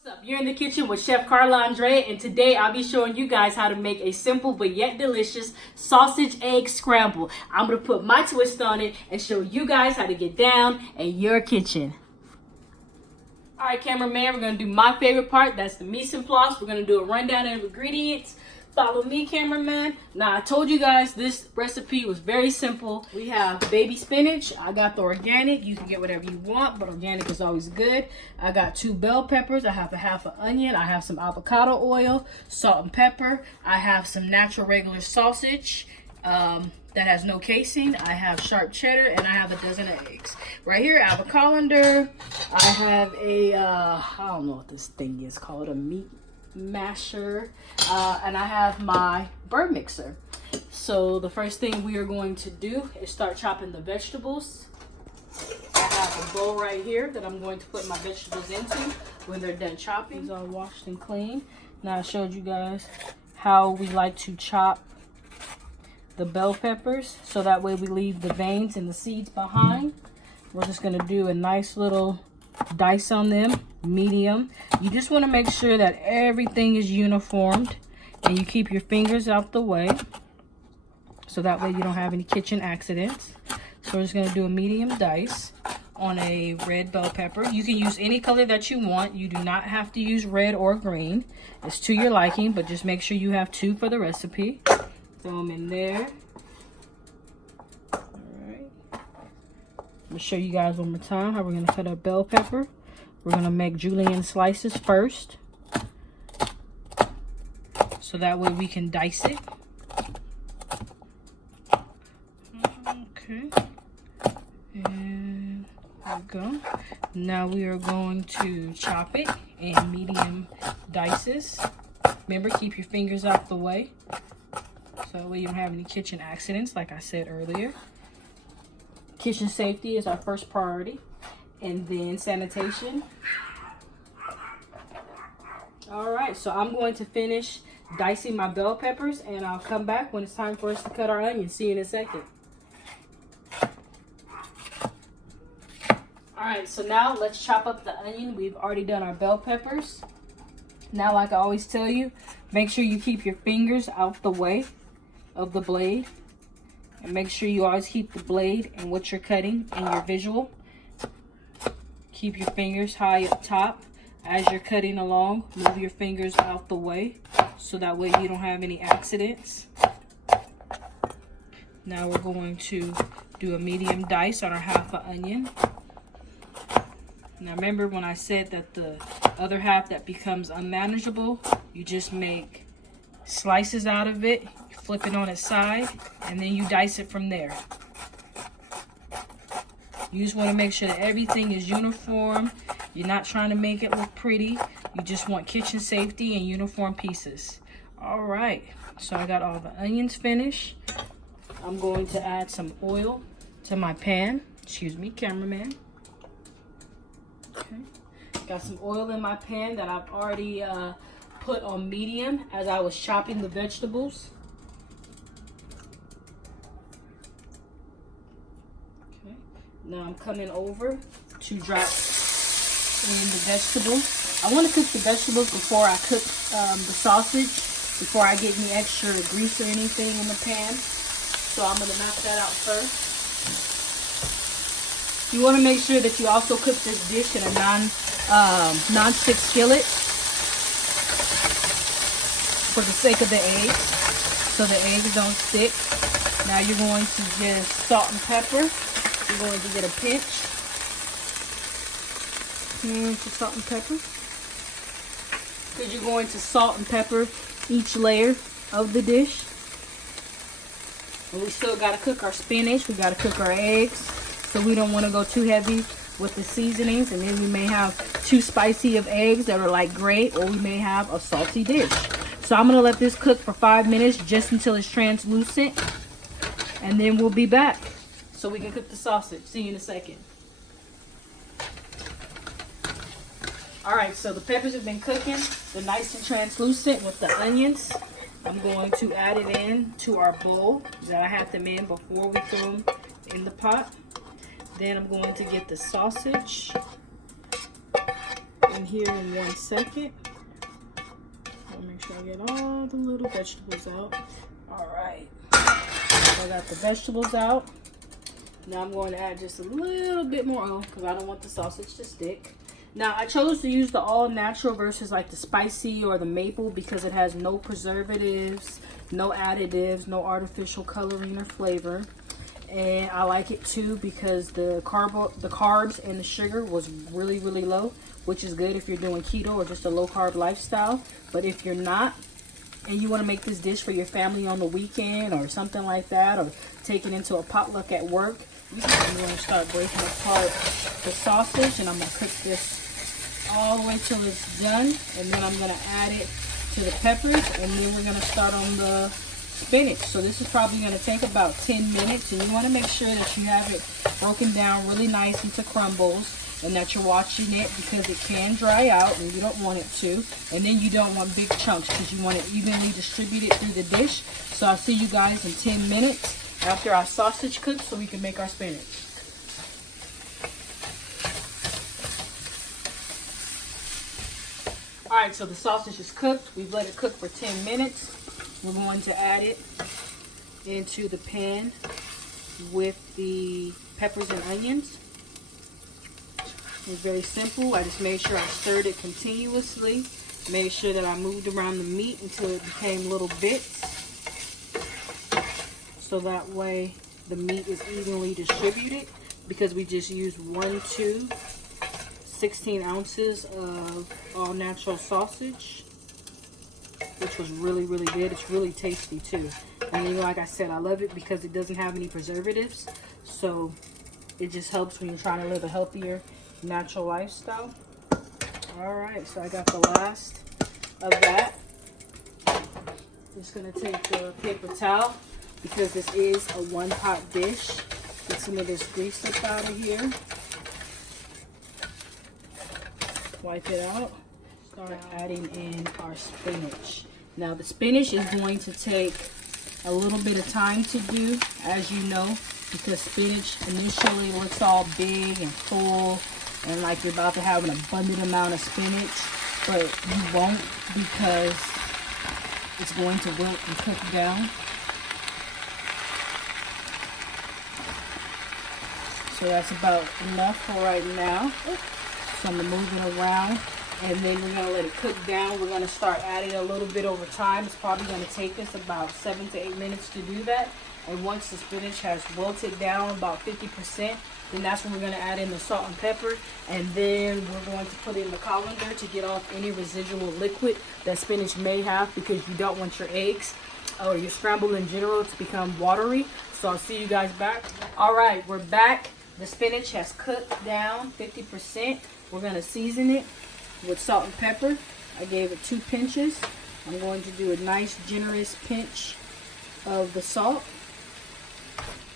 What's up? You're in the kitchen with Chef ChefCarlaAndrea, and today I'll be showing you guys how to make a simple but yet delicious sausage egg scramble. I'm going to put my twist on it and show you guys how to get down in your kitchen. Alright, cameraman, we're going to do my favorite part. That's the mise en place. We're going to do a rundown of ingredients. Follow me, cameraman. Now, I told you guys this recipe was very simple. We have baby spinach. I got the organic. You can get whatever you want, but organic is always good. I got 2 bell peppers. I have a half an onion. I have some avocado oil, salt and pepper. I have some natural regular sausage that has no casing. I have sharp cheddar, and I have a dozen eggs. Right here, I have a colander. I have a, I don't know what this thing is called, a meat masher, and I have my bird mixer. So the first thing we are going to do is start chopping the vegetables. I have a bowl right here that I'm going to put my vegetables into when they're done chopping. These are washed and clean. Now I showed you guys how we like to chop the bell peppers, so that way we leave the veins and the seeds behind. We're just going to do a nice little dice on them, medium. You just want to make sure that everything is uniformed and you keep your fingers out the way, so that way you don't have any kitchen accidents. So we're just going to do a medium dice on a red bell pepper. You can use any color that you want. You do not have to use red or green. It's to your liking, but just make sure you have 2 for the recipe. Throw them in there. I'm going to show you guys one more time how we're going to cut our bell pepper. We're going to make julienne slices first, so that way we can dice it. Okay. And there we go. Now we are going to chop it in medium dices. Remember, keep your fingers out the way, so that way you don't have any kitchen accidents, like I said earlier. Kitchen safety is our first priority, and then sanitation. All right, so I'm going to finish dicing my bell peppers, and I'll come back when it's time for us to cut our onions. See you in a second. All right, so now let's chop up the onion. We've already done our bell peppers. Now, like I always tell you, make sure you keep your fingers out the way of the blade. And make sure you always keep the blade and what you're cutting in your visual. Keep your fingers high up top. As you're cutting along, move your fingers out the way, so that way you don't have any accidents. Now we're going to do a medium dice on our half an onion. Now remember when I said that the other half that becomes unmanageable, you just make slices out of it, flip it on its side, and then you dice it from there. You just want to make sure that everything is uniform. You're not trying to make it look pretty. You just want kitchen safety and uniform pieces. All right, so I got all the onions finished. I'm going to add some oil to my pan. Excuse me, cameraman. Okay, got some oil in my pan that I've already put on medium as I was chopping the vegetables. Okay, now I'm coming over to drop in the vegetables. I want to cook the vegetables before I cook the sausage, before I get any extra grease or anything in the pan. So I'm going to knock that out first. You want to make sure that you also cook this dish in a non-stick skillet, for the sake of the eggs, so the eggs don't stick. Now you're going to just salt and pepper. You're going to get a pinch. Here's the salt and pepper. Because you're going to salt and pepper each layer of the dish. And we still got to cook our spinach. We got to cook our eggs. So we don't want to go too heavy with the seasonings, and then we may have too spicy of eggs that are like gray, or we may have a salty dish. So I'm going to let this cook for 5 minutes, just until it's translucent, and then we'll be back so we can cook the sausage. See you in a second. All right, so the peppers have been cooking. They're nice and translucent with the onions. I'm going to add it in to our bowl that I had them in before we threw them in the pot. Then I'm going to get the sausage. in here in 1 second. I'll make sure I get all the little vegetables out. All right, so I got the vegetables out. Now I'm going to add just a little bit more oil because I don't want the sausage to stick. Now I chose to use the all natural versus like the spicy or the maple because it has no preservatives, no additives, no artificial coloring or flavor. And I like it too because the carbs and the sugar was really low, which is good if you're doing keto or just a low carb lifestyle. But if you're not, and you want to make this dish for your family on the weekend or something like that, or take it into a potluck at work, I'm going to start breaking apart the sausage, and I'm going to cook this all the way till it's done, and then I'm going to add it to the peppers, and then we're going to start on the spinach. So this is probably going to take about 10 minutes, and you want to make sure that you have it broken down really nice into crumbles, and that you're watching it because it can dry out and you don't want it to. And then you don't want big chunks because you want it evenly distributed through the dish. So I'll see you guys in 10 minutes after our sausage cooks so we can make our spinach. Alright, so the sausage is cooked. We've let it cook for 10 minutes. We're going to add it into the pan with the peppers and onions. It's very simple. I just made sure I stirred it continuously. Made sure that I moved around the meat until it became little bits. So that way the meat is evenly distributed, because we just used 16 ounces of all natural sausage, which was really good. It's really tasty too. And like I said, I love it because it doesn't have any preservatives. So it just helps when you're trying to live a healthier, natural lifestyle. All right, so I got the last of that. Just gonna take the paper towel because this is a one-pot dish. Get some of this grease up out of here. Wipe it out. Start adding in our spinach. Now the spinach is going to take a little bit of time to do, as you know, because spinach initially looks all big and full and like you're about to have an abundant amount of spinach, but you won't, because it's going to wilt and cook down. So that's about enough for right now. So I'm going to move it around, and then we're going to let it cook down. We're going to start adding a little bit over time. It's probably going to take us about 7 to 8 minutes to do that. And once the spinach has wilted down about 50%, then that's when we're going to add in the salt and pepper. And then we're going to put in the colander to get off any residual liquid that spinach may have, because you don't want your eggs or your scramble in general to become watery. So I'll see you guys back. All right, we're back. The spinach has cooked down 50%. We're going to season it with salt and pepper. I gave it 2 pinches. I'm going to do a nice generous pinch of the salt.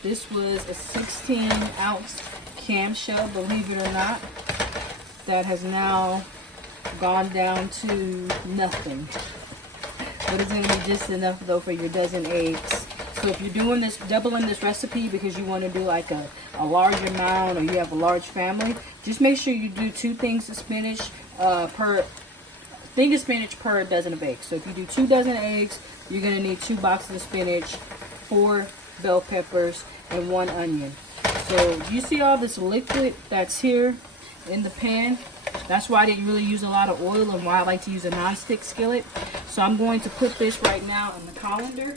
This was a 16-ounce clamshell, believe it or not, that has now gone down to nothing. But it's going to be just enough though for your dozen eggs. So if you're doing this, doubling this recipe because you want to do like a large amount, or you have a large family, just make sure you do 2 things of spinach per thing of spinach per dozen of eggs. So if you do 2 dozen eggs, you're going to need 2 boxes of spinach, 4 bell peppers, and 1 onion. So you see all this liquid that's here in the pan? That's why I didn't really use a lot of oil, and why I like to use a non-stick skillet. So I'm going to put this right now in the colander,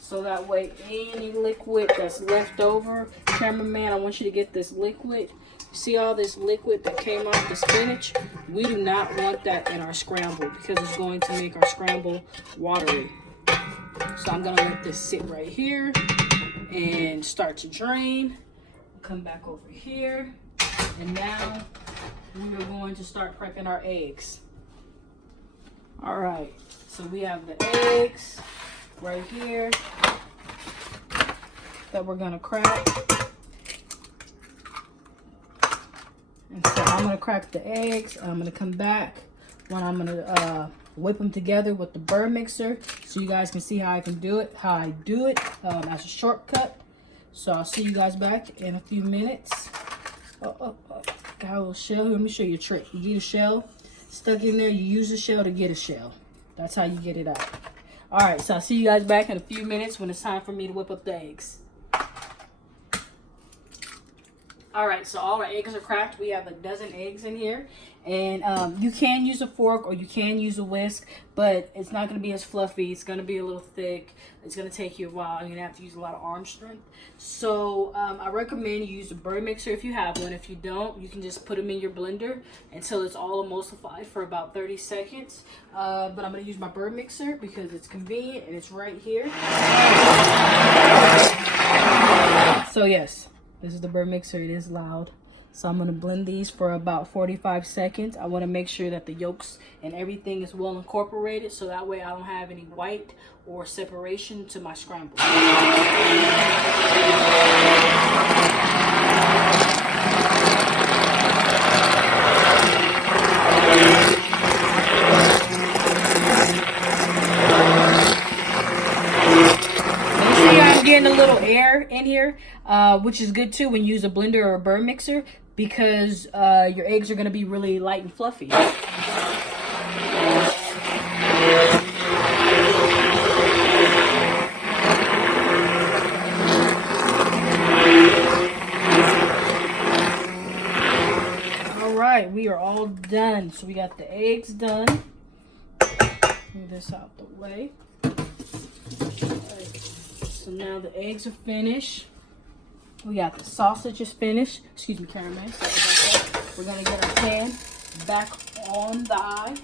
so that way any liquid that's left over, cameraman, I want you to get this liquid. See all this liquid that came off the spinach? We do not want that in our scramble, because it's going to make our scramble watery. So I'm going to let this sit right here and start to drain. Come back over here. And now we are going to start prepping our eggs. All right. So we have the eggs right here that we're going to crack. And so I'm going to crack the eggs. I'm going to come back when I'm going to whip them together with the burr mixer, so you guys can see how I do it as a shortcut. So I'll see you guys back in a few minutes. got a little shell. Let me show you a trick. You get a shell stuck in there. You use the shell to get a shell. That's how you get it out. All right, so I'll see you guys back in a few minutes when it's time for me to whip up the eggs. All right, so all our eggs are cracked. We have a dozen eggs in here. And you can use a fork or you can use a whisk, but it's not going to be as fluffy. It's going to be a little thick. It's going to take you a while. You're going to have to use a lot of arm strength. So I recommend you use a bird mixer if you have one. If you don't, you can just put them in your blender until it's all emulsified for about 30 seconds. But I'm going to use my bird mixer because it's convenient and it's right here. So yes, this is the bird mixer. It is loud. So I'm going to blend these for about 45 seconds. I want to make sure that the yolks and everything is well incorporated so that way I don't have any white or separation to my scramble. Getting a little air in here, which is good too when you use a blender or a bird mixer, because your eggs are going to be really light and fluffy. All right, we are all done. So we got the eggs done. Move this out the way. So now the eggs are finished. We got the sausage is finished. Excuse me, cameraman. Sorry about that. We're going to get our pan back on the eye.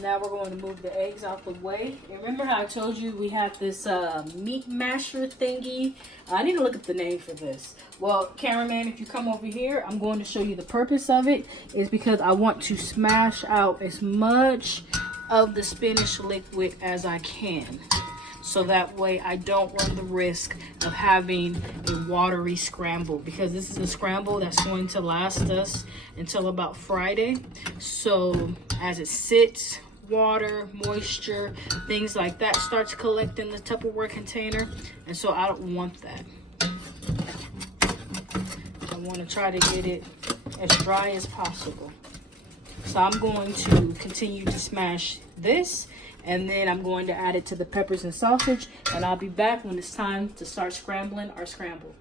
Now we're going to move the eggs out the way. And remember how I told you we had this meat masher thingy? I need to look at the name for this. Well, cameraman, if you come over here, I'm going to show you the purpose of it. Is because I want to smash out as much of the spinach liquid as I can. So that way I don't run the risk of having a watery scramble, because this is a scramble that's going to last us until about Friday. So as it sits, water, moisture, things like that start to collect in the Tupperware container. And so I don't want that. I want to try to get it as dry as possible. So I'm going to continue to smash this. And then I'm going to add it to the peppers and sausage. And I'll be back when it's time to start scrambling our scramble.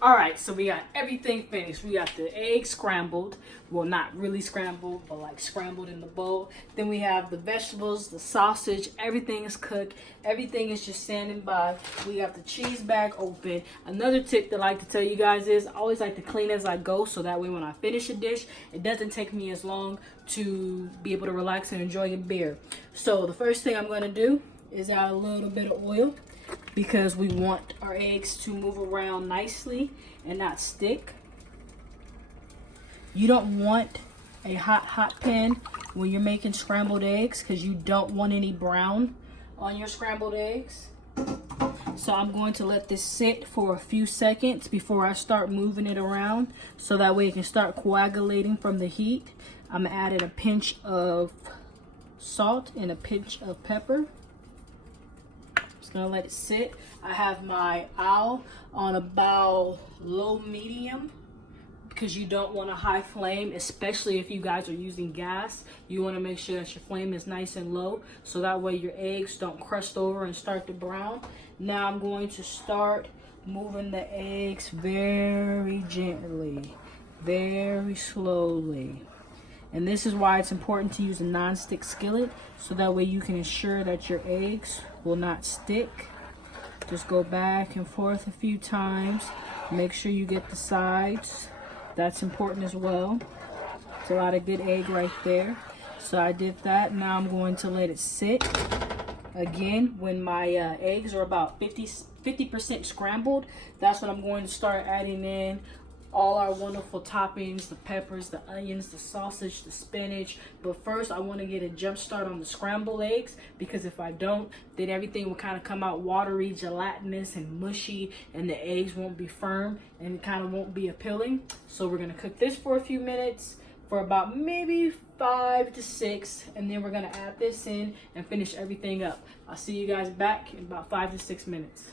All right, so we got everything finished. We got the eggs scrambled. Well, not really scrambled, but like scrambled in the bowl. Then we have the vegetables, the sausage. Everything is cooked. Everything is just standing by. We got the cheese bag open. Another tip that I like to tell you guys is I always like to clean as I go, so that way when I finish a dish, it doesn't take me as long to be able to relax and enjoy a beer. So the first thing I'm going to do is add a little bit of oil, because we want our eggs to move around nicely and not stick. You don't want a hot pan when you're making scrambled eggs, because you don't want any brown on your scrambled eggs. So I'm going to let this sit for a few seconds before I start moving it around, so that way it can start coagulating from the heat. I'm adding a pinch of salt and a pinch of pepper. Just gonna let it sit. I have my owl on about low medium, because you don't want a high flame, especially if you guys are using gas. You want to make sure that your flame is nice and low, so that way your eggs don't crust over and start to brown. Now I'm going to start moving the eggs very gently, very slowly. And this is why it's important to use a non-stick skillet, so that way you can ensure that your eggs will not stick. Just go back and forth a few times. Make sure you get the sides. That's important as well. It's a lot of good egg right there. So I did that. Now I'm going to let it sit. Again, when my eggs are about 50% scrambled, that's when I'm going to start adding in all our wonderful toppings, the peppers, the onions, the sausage, the spinach. But first I want to get a jump start on the scrambled eggs, because if I don't, then everything will kind of come out watery, gelatinous, and mushy, and the eggs won't be firm and it kind of won't be appealing. So we're going to cook this for a few minutes, for about maybe 5 to 6, and then we're going to add this in and finish everything up. I'll see you guys back in about 5 to 6 minutes.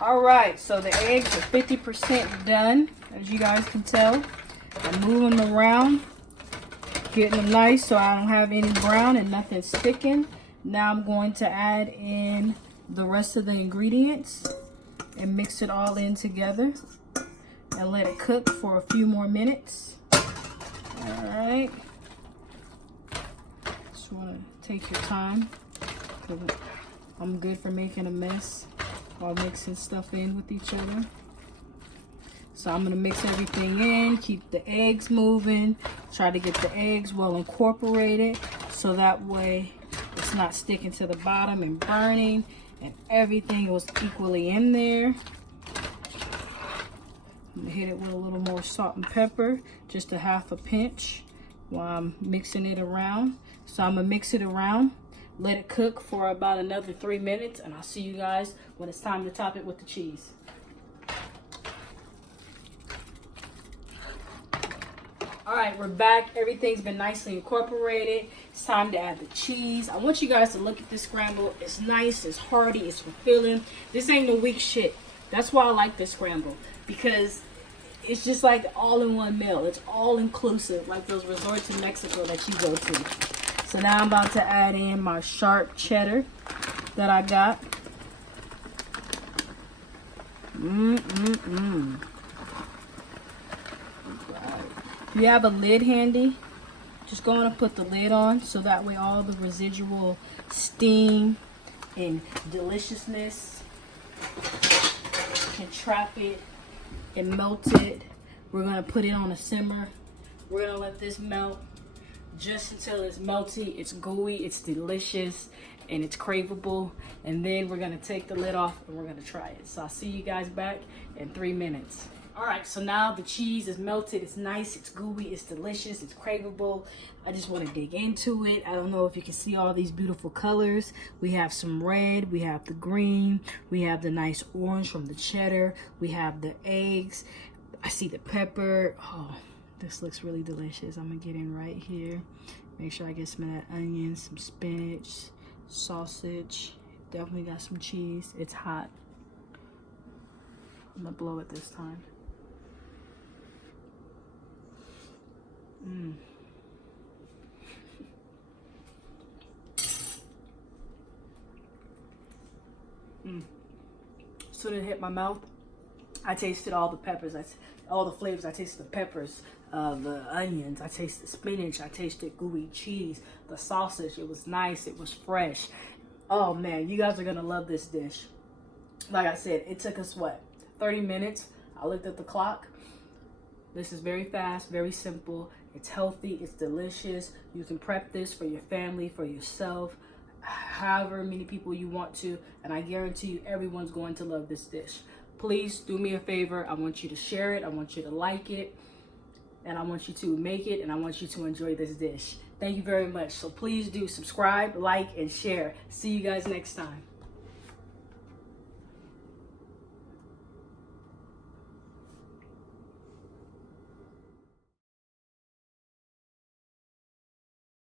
All right, so the eggs are 50% done, as you guys can tell. I'm moving them around, getting them nice so I don't have any brown and nothing sticking. Now I'm going to add in the rest of the ingredients and mix it all in together and let it cook for a few more minutes. All right. Just want to take your time. I'm good for making a mess while mixing stuff in with each other. So I'm gonna mix everything in, keep the eggs moving, try to get the eggs well incorporated so that way it's not sticking to the bottom and burning, and everything was equally in there. I'm gonna hit it with a little more salt and pepper, just a half a pinch while I'm mixing it around. So I'm gonna mix it around, let it cook for about another 3 minutes, and I'll see you guys when it's time to top it with the cheese. All right, we're back. Everything's been nicely incorporated. It's time to add the cheese. I want you guys to look at this scramble. It's nice, it's hearty, it's fulfilling. This ain't no weak shit. That's why I like this scramble, because it's just like all-in-one meal. It's all-inclusive, like those resorts in Mexico that you go to. So now I'm about to add in my sharp cheddar that I got. If you have a lid handy, just go on and put the lid on so that way all the residual steam and deliciousness can trap it and melt it. We're gonna put it on a simmer. We're gonna let this melt just until it's melty, it's gooey, it's delicious, and it's craveable. And then we're gonna take the lid off and we're gonna try it. So I'll see you guys back in 3 minutes. All right, so now the cheese is melted. It's nice, it's gooey, it's delicious, it's craveable. I just want to dig into it. I don't know if you can see all these beautiful colors. We have some red, we have the green, we have the nice orange from the cheddar, we have the eggs. I see the pepper. Oh, this looks really delicious. I'm gonna get in right here. Make sure I get some of that onion, some spinach, sausage. Definitely got some cheese. It's hot. I'm gonna blow it this time. As soon as it hit my mouth, I tasted all the peppers. All the flavors. I tasted the peppers, the onions. I tasted spinach. I tasted gooey cheese. The sausage. It was nice. It was fresh. Oh man, you guys are gonna love this dish. Like I said, it took us what, 30 minutes. I looked at the clock. This is very fast, very simple. It's healthy, it's delicious. You can prep this for your family, for yourself, however many people you want to, and I guarantee you everyone's going to love this dish. Please do me a favor. I want you to share it. I want you to like it, and I want you to make it, and I want you to enjoy this dish. Thank you very much. So please do subscribe, like, and share. See you guys next time.